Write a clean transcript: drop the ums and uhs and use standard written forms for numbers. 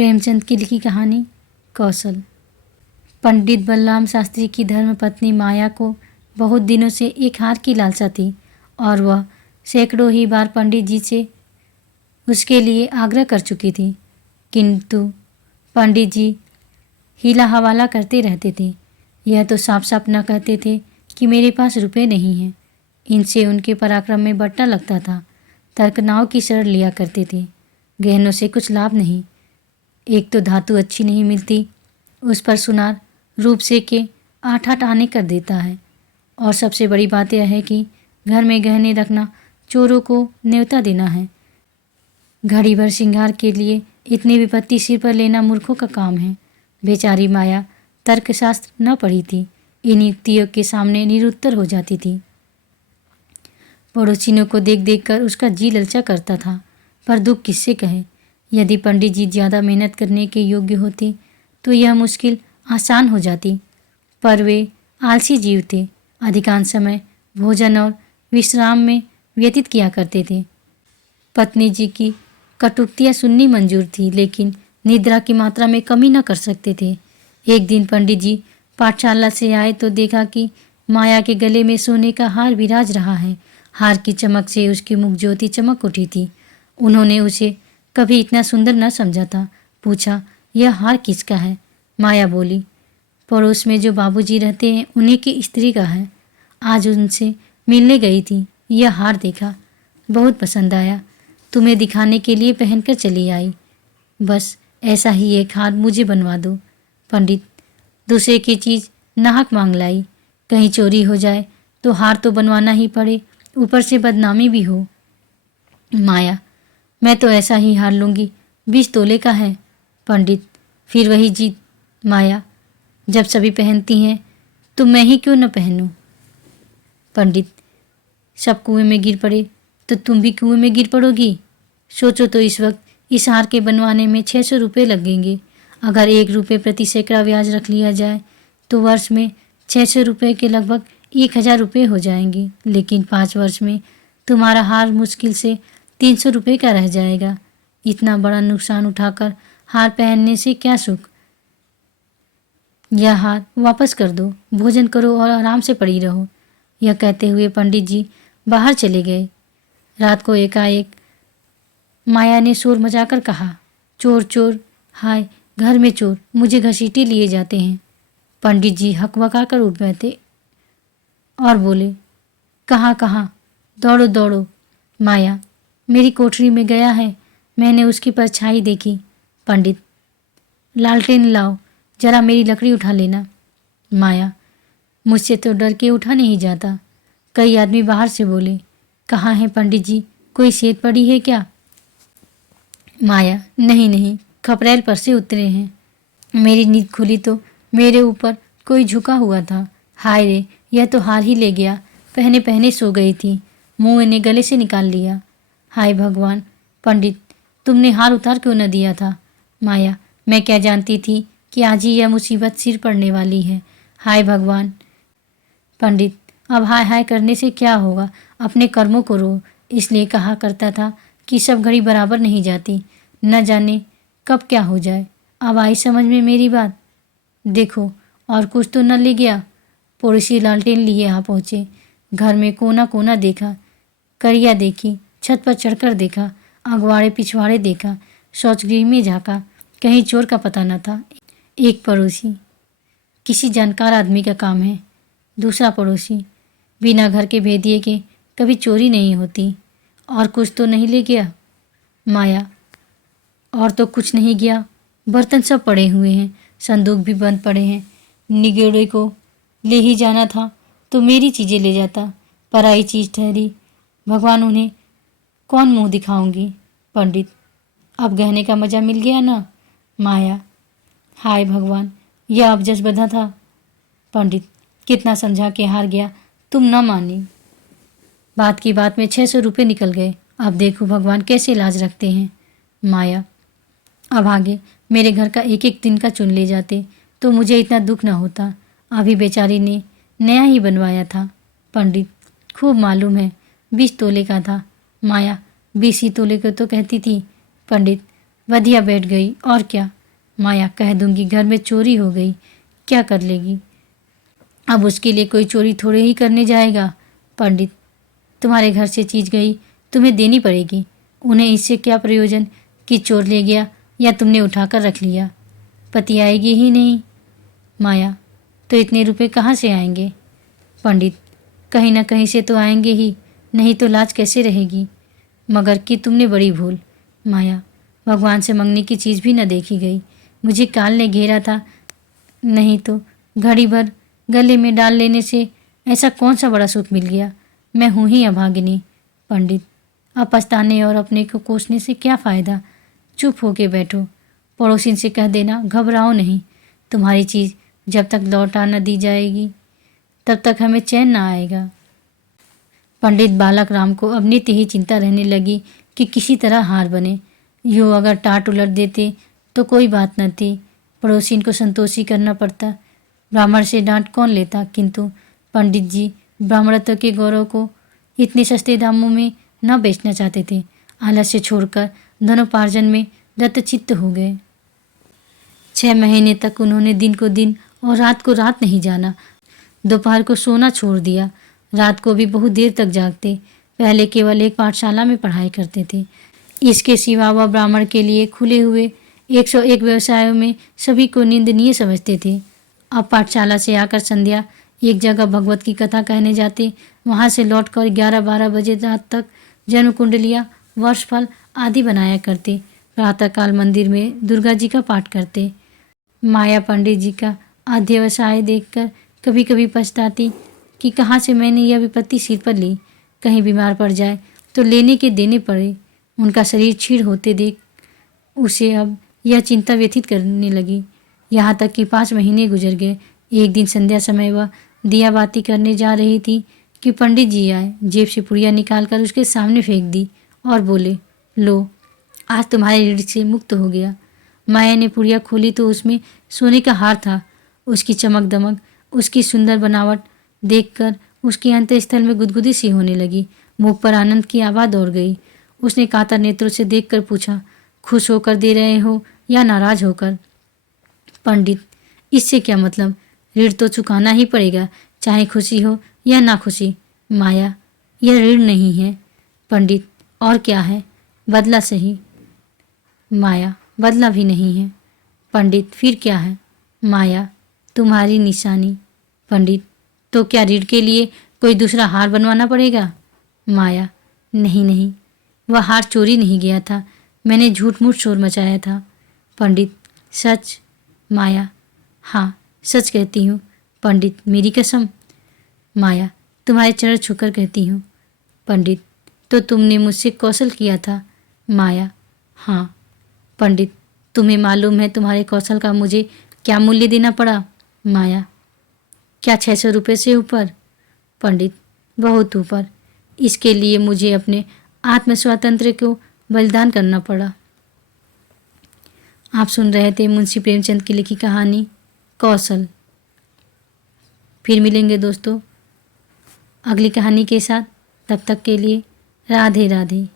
प्रेमचंद की लिखी कहानी कौशल। पंडित बलराम शास्त्री की धर्मपत्नी माया को बहुत दिनों से एक हार की लालसा थी और वह सैकड़ों ही बार पंडित जी से उसके लिए आग्रह कर चुकी थी, किंतु पंडित जी हीला हवाला करते रहते थे। यह तो साफ साफ न कहते थे कि मेरे पास रुपए नहीं हैं। इनसे उनके पराक्रम में बट्टा लगता था। तर्क नाव की शरण लिया करते थे। गहनों से कुछ लाभ नहीं, एक तो धातु अच्छी नहीं मिलती, उस पर सुनार रूप से के 8-8 आने कर देता है, और सबसे बड़ी बात यह है कि घर में गहने रखना चोरों को न्योता देना है। घड़ी भर श्रृंगार के लिए इतनी विपत्ति सिर पर लेना मूर्खों का काम है। बेचारी माया तर्कशास्त्र न पढ़ी थी, इन युक्तियों के सामने निरुत्तर हो जाती थी। पड़ोसियों को देख देख कर उसका जी ललचा करता था, पर दुख किससे कहे। यदि पंडित जी ज़्यादा मेहनत करने के योग्य होते तो यह मुश्किल आसान हो जाती, पर वे आलसी जीव थे। अधिकांश समय भोजन और विश्राम में व्यतीत किया करते थे। पत्नी जी की कटुक्तियाँ सुननी मंजूर थी, लेकिन निद्रा की मात्रा में कमी न कर सकते थे। एक दिन पंडित जी पाठशाला से आए तो देखा कि माया के गले में सोने का हार विराज रहा है। हार की चमक से उसकी मुख ज्योति चमक उठी थी। उन्होंने उसे कभी इतना सुंदर न समझा था। पूछा, यह हार किसका है? माया बोली, पड़ोस में जो बाबूजी रहते हैं उन्हीं की स्त्री का है। आज उनसे मिलने गई थी, यह हार देखा, बहुत पसंद आया, तुम्हें दिखाने के लिए पहनकर चली आई। बस ऐसा ही एक हार मुझे बनवा दो। पंडित दूसरे की चीज़ नाहक मांग लाई, कहीं चोरी हो जाए तो हार तो बनवाना ही पड़े, ऊपर से बदनामी भी हो। माया, मैं तो ऐसा ही हार लूँगी, 20 तोले का है। पंडित, फिर वही जीत। माया, जब सभी पहनती हैं तो मैं ही क्यों न पहनूं? पंडित, सब कुएं में गिर पड़े तो तुम भी कुएं में गिर पड़ोगी। सोचो तो, इस वक्त इस हार के बनवाने में 600 रुपये लगेंगे। अगर 1 रुपये प्रति सैकड़ा ब्याज रख लिया जाए तो वर्ष में 600 रुपये के लगभग 1000 रुपये हो जाएंगे। लेकिन 5 वर्ष में तुम्हारा हार मुश्किल से 300 रुपये का रह जाएगा। इतना बड़ा नुकसान उठाकर हार पहनने से क्या सुख? यह हार वापस कर दो, भोजन करो और आराम से पड़ी रहो। यह कहते हुए पंडित जी बाहर चले गए। रात को एकाएक माया ने शोर मचाकर कहा, चोर चोर, हाय घर में चोर, मुझे घसीटे लिए जाते हैं। पंडित जी हकबका कर उठ बैठे और बोले, कहाँ कहाँ, दौड़ो दौड़ो। माया, मेरी कोठरी में गया है, मैंने उसकी परछाई देखी। पंडित, लालटेन लाओ, जरा मेरी लकड़ी उठा लेना। माया, मुझसे तो डर के उठा नहीं जाता। कई आदमी बाहर से बोले, कहाँ है पंडित जी, कोई सेध पड़ी है क्या? माया, नहीं नहीं, खपरेल पर से उतरे हैं। मेरी नींद खुली तो मेरे ऊपर कोई झुका हुआ था। हाय रे, यह तो हार ही ले गया, पहने पहने सो गई थी, मुँह ने गले से निकाल लिया। हाय भगवान। पंडित, तुमने हार उतार क्यों न दिया था? माया, मैं क्या जानती थी कि आज ही यह मुसीबत सिर पड़ने वाली है। हाय भगवान। पंडित, अब हाय हाय करने से क्या होगा, अपने कर्मों को रो। इसलिए कहा करता था कि सब घड़ी बराबर नहीं जाती, न जाने कब क्या हो जाए। अब आई समझ में मेरी बात। देखो, और कुछ तो न ले गया? पड़ोसी लालटेन लिए यहाँ पहुँचे। घर में कोना कोना देखा, करिया देखी, छत पर चढ़कर देखा, अगवाड़े पिछवाड़े देखा, शौचगृह में झाँका, कहीं चोर का पता न था। एक पड़ोसी, किसी जानकार आदमी का काम है। दूसरा पड़ोसी, बिना घर के भेदिए के कभी चोरी नहीं होती। और कुछ तो नहीं ले गया? माया, और तो कुछ नहीं गया, बर्तन सब पड़े हुए हैं, संदूक भी बंद पड़े हैं। निगेड़े को ले ही जाना था तो मेरी चीज़ें ले जाता, पराई चीज़ ठहरी, भगवान उन्हें कौन मुंह दिखाऊंगी। पंडित, अब गहने का मज़ा मिल गया ना? माया, हाय भगवान, यह अब जस बंधा था। पंडित, कितना समझा के हार गया, तुम न मानी। बात की बात में 600 रुपये निकल गए। अब देखो भगवान कैसे लाज रखते हैं। माया, अब आगे मेरे घर का एक एक दिन का चुन ले जाते तो मुझे इतना दुख न होता। अभी बेचारी ने नया ही बनवाया था। पंडित, खूब मालूम है, 20 तोले का था। माया, 20 ही तोले को तो कहती थी। पंडित, वधिया बैठ गई। और क्या? माया, कह दूंगी घर में चोरी हो गई, क्या कर लेगी? अब उसके लिए कोई चोरी थोड़े ही करने जाएगा। पंडित, तुम्हारे घर से चीज गई, तुम्हें देनी पड़ेगी। उन्हें इससे क्या प्रयोजन कि चोर ले गया या तुमने उठाकर रख लिया? पति आएगी ही नहीं। माया, तो इतने रुपए कहाँ से आएंगे? पंडित, कहीं ना कहीं से तो आएंगे ही, नहीं तो लाज कैसे रहेगी? मगर कि तुमने बड़ी भूल। माया, भगवान से मंगने की चीज़ भी न देखी गई। मुझे काल ने घेरा था, नहीं तो घड़ी भर गले में डाल लेने से ऐसा कौन सा बड़ा सुख मिल गया? मैं हूँ ही अभागिनी। पंडित, अब पछताने और अपने को कोसने से क्या फ़ायदा? चुप होके बैठो। पड़ोसिन से कह देना घबराओ नहीं, तुम्हारी चीज़ जब तक लौटा न दी जाएगी तब तक हमें चैन ना आएगा। पंडित बालक राम को अब नित्य ही चिंता रहने लगी कि किसी तरह हार बने। यूँ अगर टाट उलट देते तो कोई बात न थी, पड़ोसिन को संतोषी करना पड़ता। ब्राह्मण से डांट कौन लेता? किंतु पंडित जी ब्राह्मणत्व के गौरव को इतने सस्ते दामों में न बेचना चाहते थे। आलस्य छोड़कर धनोपार्जन में दत्तचित्त हो गए। 6 महीने तक उन्होंने दिन को दिन और रात को रात नहीं जाना। दोपहर को सोना छोड़ दिया, रात को भी बहुत देर तक जागते। पहले केवल एक पाठशाला में पढ़ाई करते थे। इसके सिवा वह ब्राह्मण के लिए खुले हुए 101 व्यवसायों में सभी को निंदनीय समझते थे। अब पाठशाला से आकर संध्या एक जगह भगवत की कथा कहने जाते, वहाँ से लौटकर 11-12 बजे रात तक जन्म कुंडलियाँ, वर्षफल आदि बनाया करते। प्रातःकाल मंदिर में दुर्गा जी का पाठ करते। माया पंडित जी का अध्यवसाय देखकर कभी कभी पछताती कि कहाँ से मैंने यह विपत्ति सिर पर ली। कहीं बीमार पड़ जाए तो लेने के देने पड़े। उनका शरीर क्षीण होते देख उसे अब यह चिंता व्यथित करने लगी। यहाँ तक कि 5 महीने गुजर गए। एक दिन संध्या समय वह दिया बाती करने जा रही थी कि पंडित जी आए। जेब से पुड़िया निकालकर उसके सामने फेंक दी और बोले, लो, आज तुम्हारे ऋण से मुक्त हो गया। माया ने पुड़िया खोली तो उसमें सोने का हार था। उसकी चमक दमक, उसकी सुंदर बनावट देखकर उसके अंतःस्थल में गुदगुदी सी होने लगी। मुख पर आनंद की आभा दौड़ गई। उसने कातर नेत्रों से देखकर पूछा, खुश होकर दे रहे हो या नाराज होकर? पंडित, इससे क्या मतलब? ऋण तो चुकाना ही पड़ेगा, चाहे खुशी हो या ना खुशी। माया, यह ऋण नहीं है। पंडित, और क्या है? बदला सही। माया, बदला भी नहीं है। पंडित, फिर क्या है? माया, तुम्हारी निशानी। पंडित, तो क्या ऋण के लिए कोई दूसरा हार बनवाना पड़ेगा? माया, नहीं नहीं, वह हार चोरी नहीं गया था, मैंने झूठ मूठ शोर मचाया था। पंडित, सच? माया, हाँ, सच कहती हूँ। पंडित, मेरी कसम। माया, तुम्हारे चरण छूकर कहती हूँ। पंडित, तो तुमने मुझसे कौशल किया था? माया, हाँ। पंडित, तुम्हें मालूम है तुम्हारे कौशल का मुझे क्या मूल्य देना पड़ा? माया, क्या 600 रुपये से ऊपर? पंडित, बहुत ऊपर। इसके लिए मुझे अपने आत्म स्वातंत्र्य को बलिदान करना पड़ा। आप सुन रहे थे मुंशी प्रेमचंद की लिखी कहानी कौशल। फिर मिलेंगे दोस्तों अगली कहानी के साथ। तब तक के लिए राधे राधे।